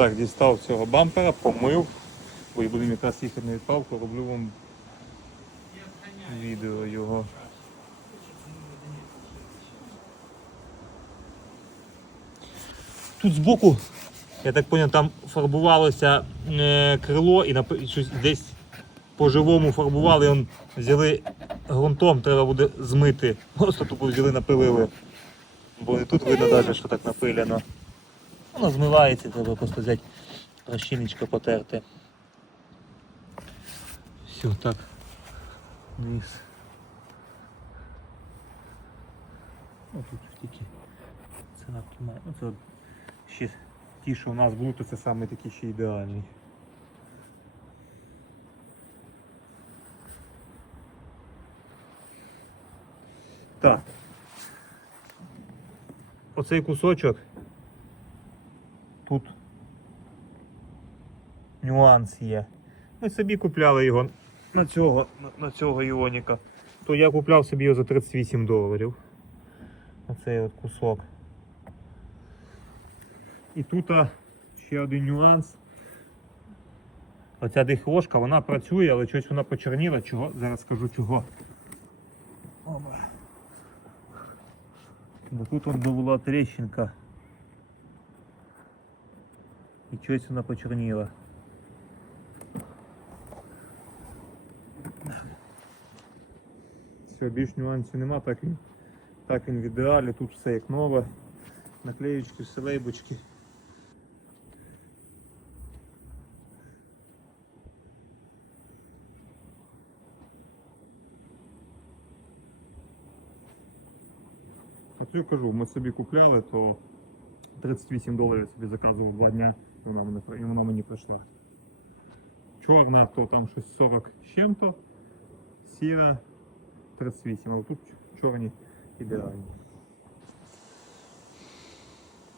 Так, дістав цього бампера, помив, бо і будемо якраз їхати на відправку, роблю вам відео його. Тут збоку, я так зрозумів, там фарбувалося е, крило і напи- щось десь по-живому фарбували, он взяли ґрунтом, треба буде змити. Просто тупо взяли, напилили. Бо і тут видно навіть, що так напилено. Воно змивається, треба просто взяти розчинничка потерти. Все, так. Низ. О, тут тільки це має. Ну, це ще ті, що у нас були, то це саме такі ще ідеальні. Так. Оцей кусочок. Тут нюанс є. Ми собі купляли його на цього, на, цього Іоніка. То я купляв собі його за 38 доларів. Оцей от кусок. І тут ще один нюанс. Оця дихлошка, вона працює, але щось вона почерніла. Чого? Зараз скажу чого. Бо тут от була тріщинка. І щось вона почерніла. Все, більш нюансів нема, так він, так він в ідеалі, тут все як нове. Наклеючки, все лейбочки. А цю кажу, ми собі купляли, то 38 доларів собі заказував два дня, вона, мене, і вона мені прийшла. Чорна, то там щось 40 з чим-то, сіра 38, але тут чорні ідеальні.